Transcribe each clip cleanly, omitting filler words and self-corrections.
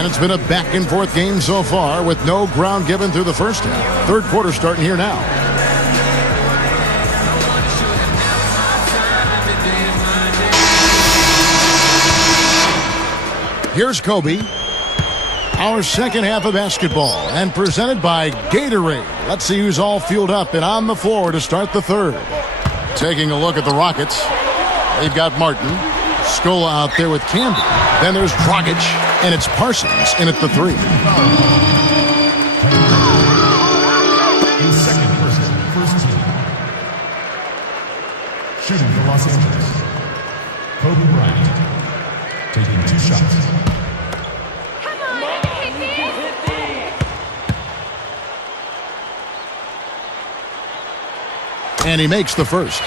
And it's been a back-and-forth game so far with no ground given through the first half. Third quarter starting here now. Here's Kobe. Our second half of basketball, and presented by Gatorade. Let's see who's all fueled up and on the floor to start the third. Taking a look at the Rockets. They've got Martin. Scola out there with Candy. Then there's Dragic, and it's Parsons in at the three. Second person, first team. Shooting for Los Angeles. Kobe Bryant. Taking 2 shots. And he makes the first.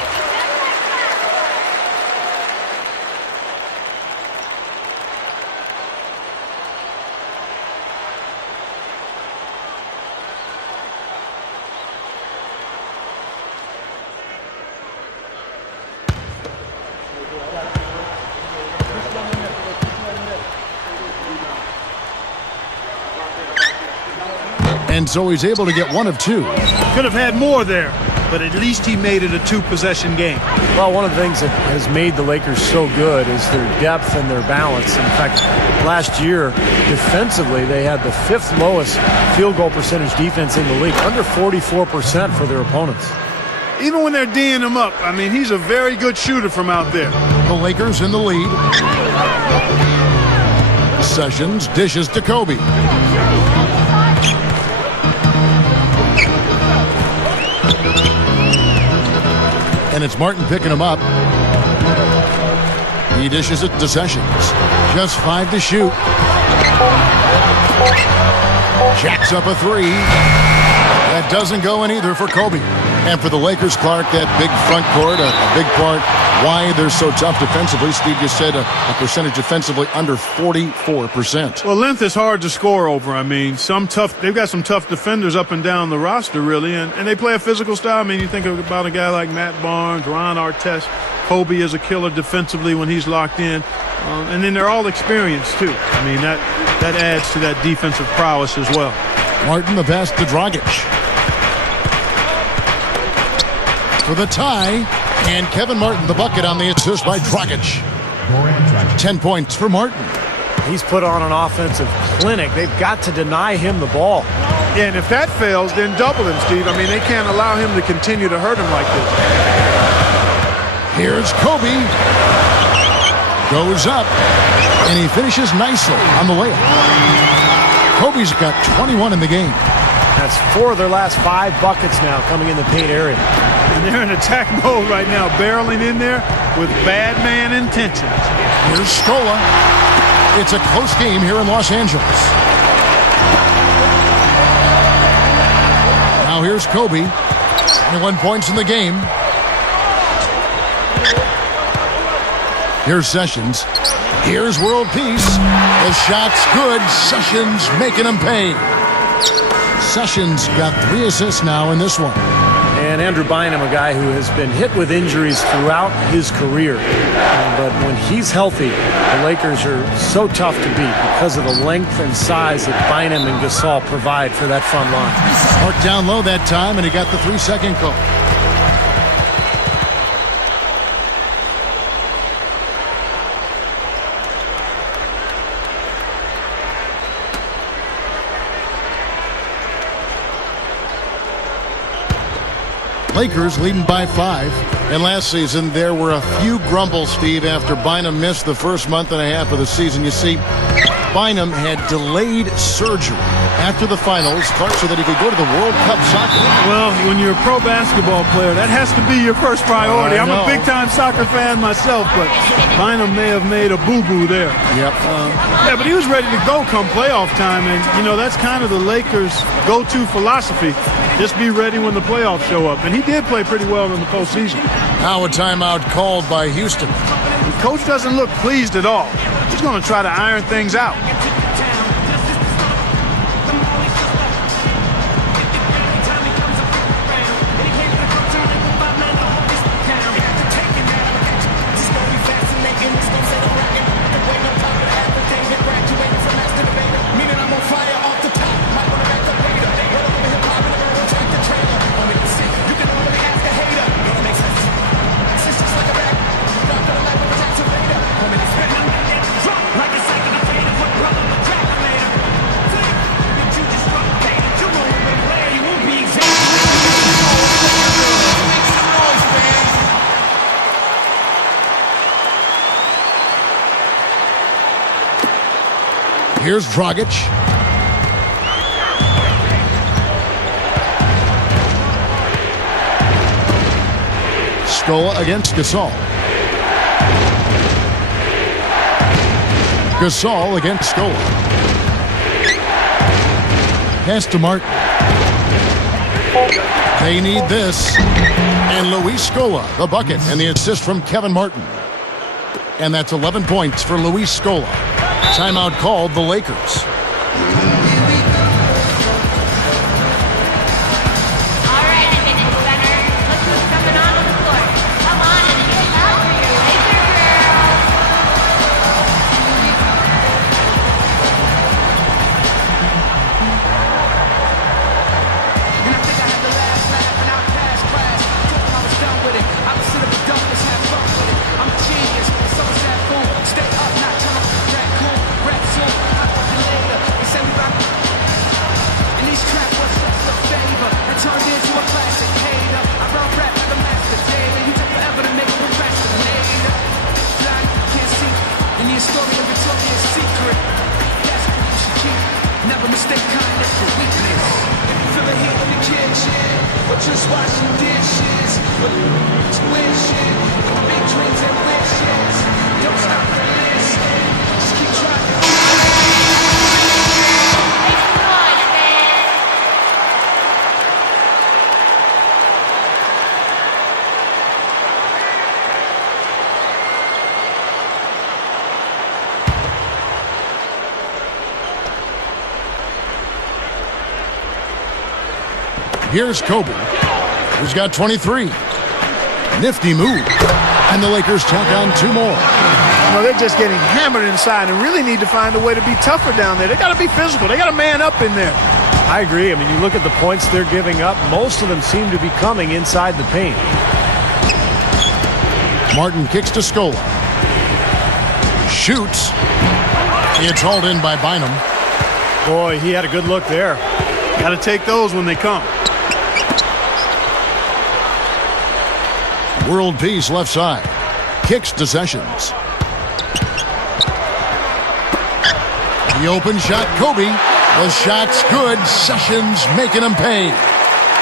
And so he's able to get 1 of 2. Could have had more there, but at least he made it a 2-possession game. Well, one of the things that has made the Lakers so good is their depth and their balance. In fact, last year, defensively, they had the 5th lowest field goal percentage defense in the league, under 44% for their opponents. Even when they're D'ing him up, I mean, he's a very good shooter from out there. The Lakers in the lead. Sessions dishes to Kobe. And it's Martin picking him up. He dishes it to Sessions. Just 5 to shoot. Jacks up a 3. That doesn't go in either for Kobe. And for the Lakers, Clark, that big front court, a big part why they're so tough defensively. Steve just said a percentage defensively under 44%. Well, length is hard to score over. I mean, they've got some tough defenders up and down the roster, really, and they play a physical style. I mean, you think about a guy like Matt Barnes, Ron Artest. Kobe is a killer defensively when he's locked in. And then they're all experienced, too. I mean, that adds to that defensive prowess as well. Martin the pass to Dragic. For the tie, and Kevin Martin the bucket on the assist by Dragic. 10 points for Martin. He's put on an offensive clinic. They've got to deny him the ball. Yeah, and if that fails, then double him, Steve. I mean, they can't allow him to continue to hurt him like this. Here's Kobe. Goes up, and he finishes nicely on the layup. Kobe's got 21 in the game. That's 4 of their last 5 buckets now coming in the paint area. And they're in attack mode right now, barreling in there with bad man intentions. Here's Scola. It's a close game here in Los Angeles. Now here's Kobe. 21 points in the game. Here's Sessions. Here's World Peace. The shot's good. Sessions making him pay. Sessions got 3 assists now in this one. And Andrew Bynum, a guy who has been hit with injuries throughout his career. But when he's healthy, the Lakers are so tough to beat because of the length and size that Bynum and Gasol provide for that front line. Mark down low that time, and he got the 3-second call. Lakers leading by 5. And last season, there were a few grumbles, Steve, after Bynum missed the first month and a half of the season. You see, Bynum had delayed surgery after the finals, Clark, so that he could go to the World Cup soccer. Well, when you're a pro basketball player, that has to be your first priority. I'm a big-time soccer fan myself, but Bynum may have made a boo-boo there. Yep. Yeah, but he was ready to go come playoff time, and, you know, that's kind of the Lakers' go-to philosophy. Just be ready when the playoffs show up. And he did play pretty well in the postseason. Now a timeout called by Houston. The coach doesn't look pleased at all. He's going to try to iron things out. Here's Dragic. Scola against Gasol. Gasol against Scola. Pass to Martin. They need this. And Luis Scola, the bucket, and the assist from Kevin Martin. And that's 11 points for Luis Scola. Timeout called the Lakers. Here's Kobe, who's got 23. Nifty move. And the Lakers tack on 2 more. You know, they're just getting hammered inside and really need to find a way to be tougher down there. They got to be physical. They got to man up in there. I agree. I mean, you look at the points they're giving up. Most of them seem to be coming inside the paint. Martin kicks to Scola. Shoots. It's hauled in by Bynum. Boy, he had a good look there. Got to take those when they come. World Peace left side. Kicks to Sessions. The open shot, Kobe. The shot's good. Sessions making him pay.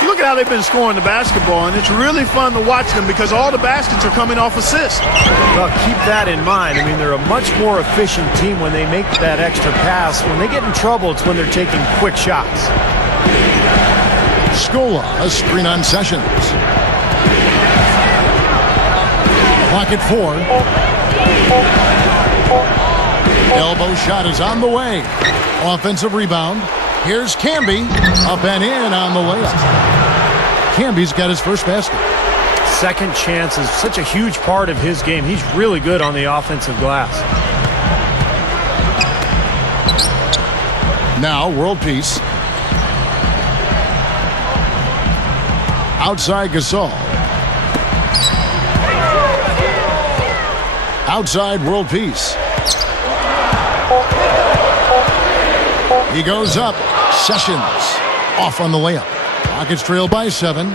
You look at how they've been scoring the basketball, and it's really fun to watch them because all the baskets are coming off assists. Well, keep that in mind. I mean, they're a much more efficient team when they make that extra pass. When they get in trouble, it's when they're taking quick shots. Scola, a screen on Sessions. Clock at 4. Elbow shot is on the way. Offensive rebound. Here's Camby. Up and in on the layup. Camby's got his first basket. Second chance is such a huge part of his game. He's really good on the offensive glass. Now, World Peace. Outside Gasol. Outside World Peace. He goes up. Sessions off on the layup. Rockets trail by 7.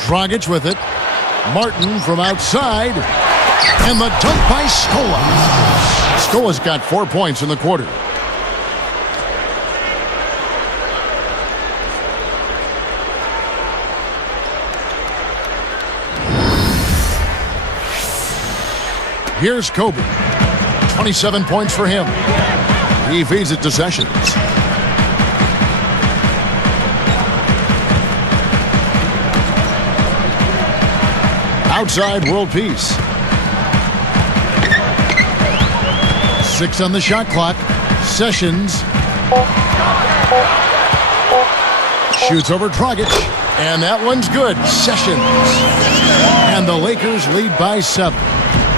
Dragic with it. Martin from outside. And the dunk by Scola. Scola's got 4 points in the quarter. Here's Kobe. 27 points for him. He feeds it to Sessions. Outside World Peace. 6 on the shot clock. Sessions. Shoots over Dragic. And that one's good. Sessions. And the Lakers lead by 7.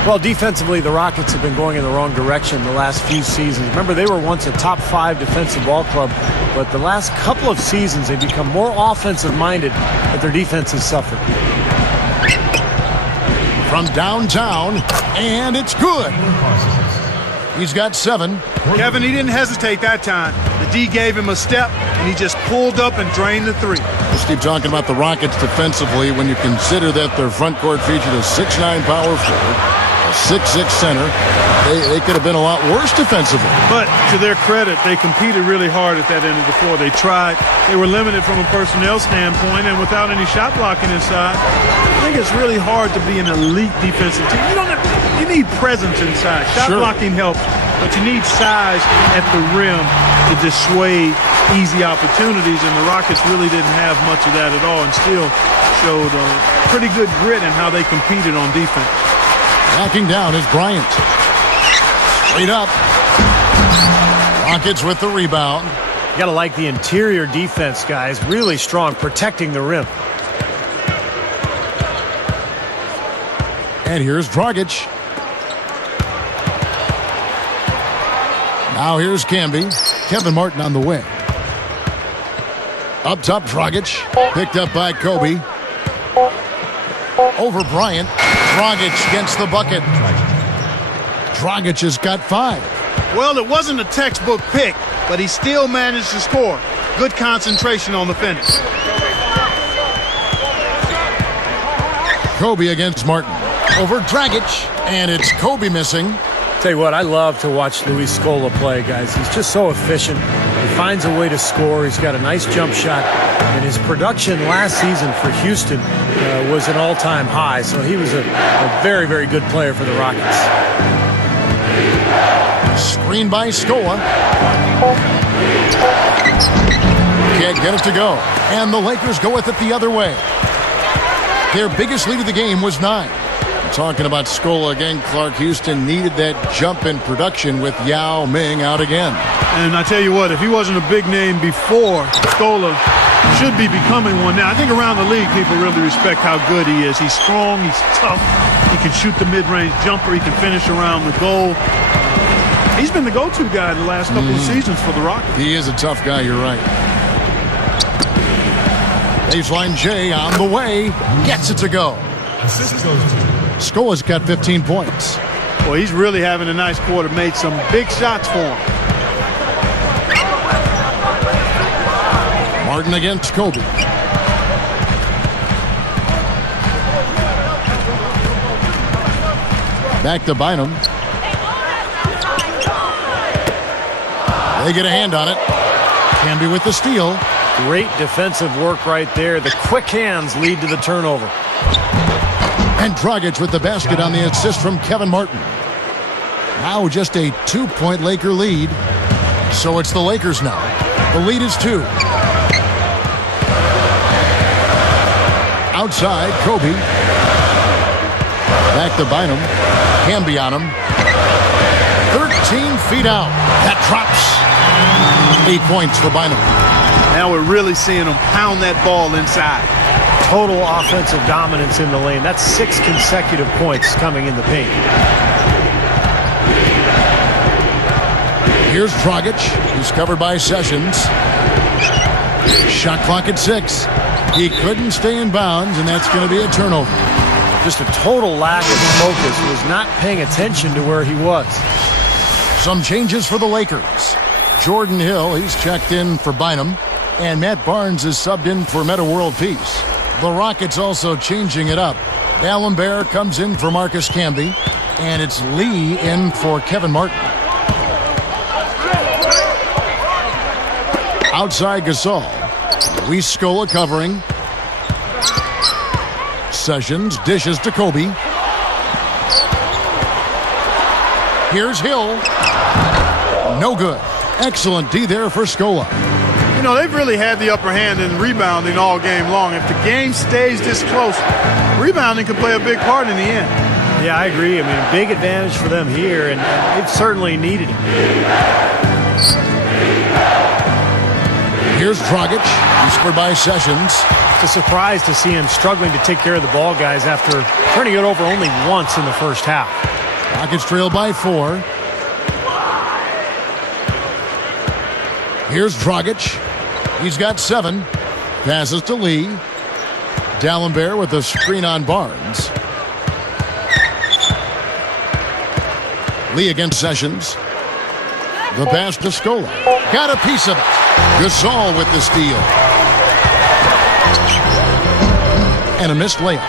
Well, defensively, the Rockets have been going in the wrong direction the last few seasons. Remember, they were once a top 5 defensive ball club, but the last couple of seasons they've become more offensive-minded, but their defense has suffered. From downtown, and it's good. He's got 7. Kevin, he didn't hesitate that time. The D gave him a step, and he just pulled up and drained the 3. Let's keep talking about the Rockets defensively when you consider that their front court featured a 6'9" power forward, a 6'6" center. They could have been a lot worse defensively. But to their credit, they competed really hard at that end of the floor. They tried. They were limited from a personnel standpoint, and without any shot blocking inside, I think it's really hard to be an elite defensive team. You need presence inside. Shot blocking helps, but you need size at the rim to dissuade easy opportunities, and the Rockets really didn't have much of that at all and still showed pretty good grit in how they competed on defense. Backing down is Bryant. Straight up. Rockets with the rebound. You got to like the interior defense, guys. Really strong, protecting the rim. And here's Dragic. Now here's Camby. Kevin Martin on the way. Up top, Dragic. Picked up by Kobe. Over Bryant. Dragic against the bucket. Dragic has got 5. Well, it wasn't a textbook pick, but he still managed to score. Good concentration on the finish. Kobe against Martin. Over Dragic. And it's Kobe missing. Tell you what, I love to watch Luis Scola play, guys. He's just so efficient. He finds a way to score. He's got a nice jump shot. And his production last season for Houston was an all-time high. So he was a very, very good player for the Rockets. Screen by Scola. Can't get it to go. And the Lakers go with it the other way. Their biggest lead of the game was 9. Talking about Scola again, Clark, Houston needed that jump in production with Yao Ming out again. And I tell you what, if he wasn't a big name before, Scola should be becoming one now. I think around the league, people really respect how good he is. He's strong, he's tough, he can shoot the mid-range jumper, he can finish around the goal. He's been the go-to guy the last couple of seasons for the Rockets. He is a tough guy, you're right. Baseline J on the way, gets it to go. Assist goes to Scola's got 15 points. Well, he's really having a nice quarter, made some big shots for him. Martin against Kobe. Back to Bynum. They get a hand on it. Camby with the steal. Great defensive work right there. The quick hands lead to the turnover. And Dragic with the basket on the assist from Kevin Martin. Now just a 2-point Laker lead. So it's the Lakers now. The lead is 2. Outside, Kobe. Back to Bynum. Camby on him. 13 feet out. That drops. 8 points for Bynum. Now we're really seeing him pound that ball inside. Total offensive dominance in the lane. That's 6 consecutive points coming in the paint. Here's Dragic. He's covered by Sessions. Shot clock at 6. He couldn't stay in bounds, and that's going to be a turnover. Just a total lack of focus. Was not paying attention to where he was. Some changes for the Lakers. Jordan Hill, he's checked in for Bynum. And Matt Barnes is subbed in for Metta World Peace. The Rockets also changing it up. D'Alembert comes in for Marcus Camby. And it's Lee in for Kevin Martin. Outside Gasol. Luis Scola covering. Sessions dishes to Kobe. Here's Hill. No good. Excellent D there for Scola. You know, they've really had the upper hand in rebounding all game long. If the game stays this close, rebounding could play a big part in the end. Yeah, I agree. I mean, a big advantage for them here, and they've certainly needed it. Here's Dragic. He's scored by Sessions. It's a surprise to see him struggling to take care of the ball, guys, after turning it over only once in the first half. Rockets trail by 4. Here's Dragic. He's got 7. Passes to Lee. D'Alembert with the screen on Barnes. Lee against Sessions. The pass to Scola. Got a piece of it. Gasol with the steal. And a missed layup.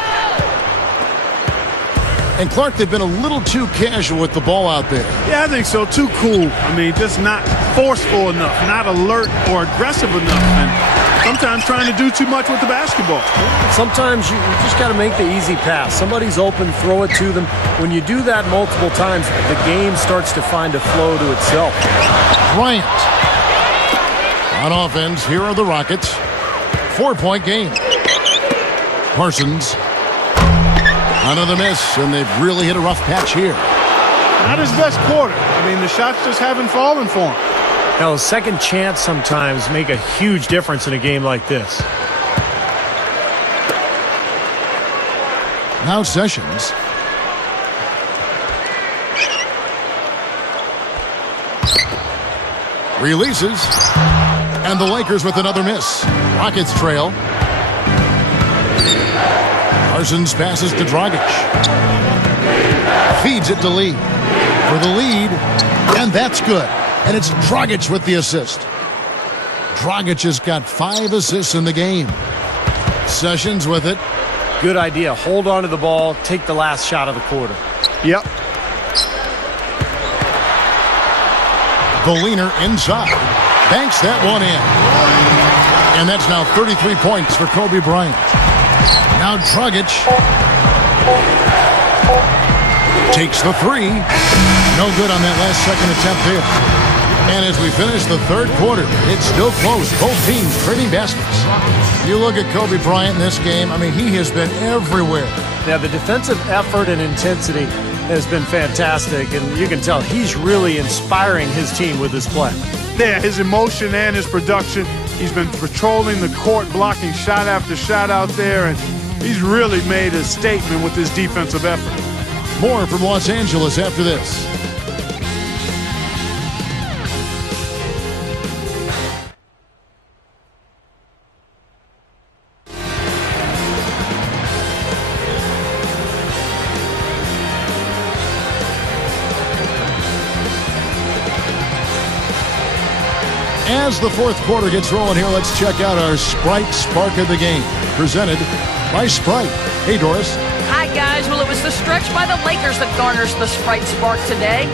And Clark, they've been a little too casual with the ball out there. Yeah, I think so. Too cool. I mean, just not forceful enough, not alert or aggressive enough, and sometimes trying to do too much with the basketball. Sometimes you just got to make the easy pass. Somebody's open, throw it to them. When you do that multiple times, the game starts to find a flow to itself. Bryant. On offense, here are the Rockets. 4-point game. Parsons. Another miss, and they've really hit a rough patch here. Not his best quarter. I mean, the shots just haven't fallen for him. Now, a second chance sometimes make a huge difference in a game like this. Now Sessions. Releases. And the Lakers with another miss. Rockets trail. Parsons passes to Dragic. Feeds it to Lee. For the lead. And that's good. And it's Dragic with the assist. Dragic has got 5 assists in the game. Sessions with it. Good idea. Hold on to the ball. Take the last shot of the quarter. Yep. The leaner inside. Banks that one in. And that's now 33 points for Kobe Bryant. Now Dragic takes the three. No good on that last second attempt there. And as we finish the third quarter, it's still close. Both teams trading baskets. You look at Kobe Bryant in this game, I mean, he has been everywhere. Now, the defensive effort and intensity has been fantastic, and you can tell he's really inspiring his team with his play. Yeah, his emotion and his production. He's been patrolling the court, blocking shot after shot out there, and he's really made a statement with his defensive effort. More from Los Angeles after this. As the fourth quarter gets rolling here, let's check out our Sprite Spark of the Game, presented by Sprite. Hey, Doris. Hi, guys. Well, it was the stretch by the Lakers that garners the Sprite Spark today.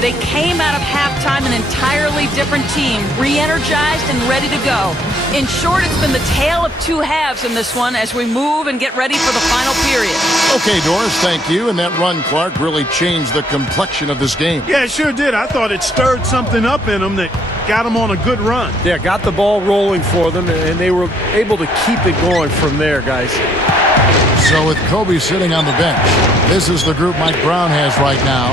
They came out of halftime an entirely different team, re-energized and ready to go. In short, it's been the tale of two halves in this one as we move and get ready for the final period. Okay, Doris, thank you. And that run, Clark, really changed the complexion of this game. Yeah, it sure did. I thought it stirred something up in them that got them on a good run. Yeah, got the ball rolling for them, and they were able to keep it going from there, guys. So with Kobe sitting on the bench, this is the group Mike Brown has right now.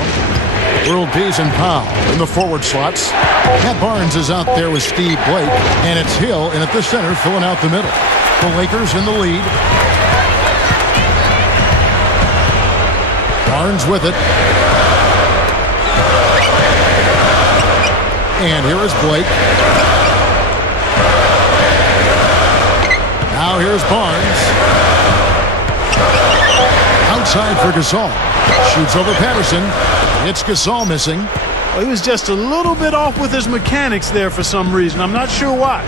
World Peace and Powell in the forward slots. Matt Barnes is out there with Steve Blake, and it's Hill in at the center filling out the middle. The Lakers in the lead. Barnes with it. And here is Blake. Now here's Barnes. Outside for Gasol. Shoots over Patterson. It's Gasol missing. Well, he was just a little bit off with his mechanics there for some reason. I'm not sure why.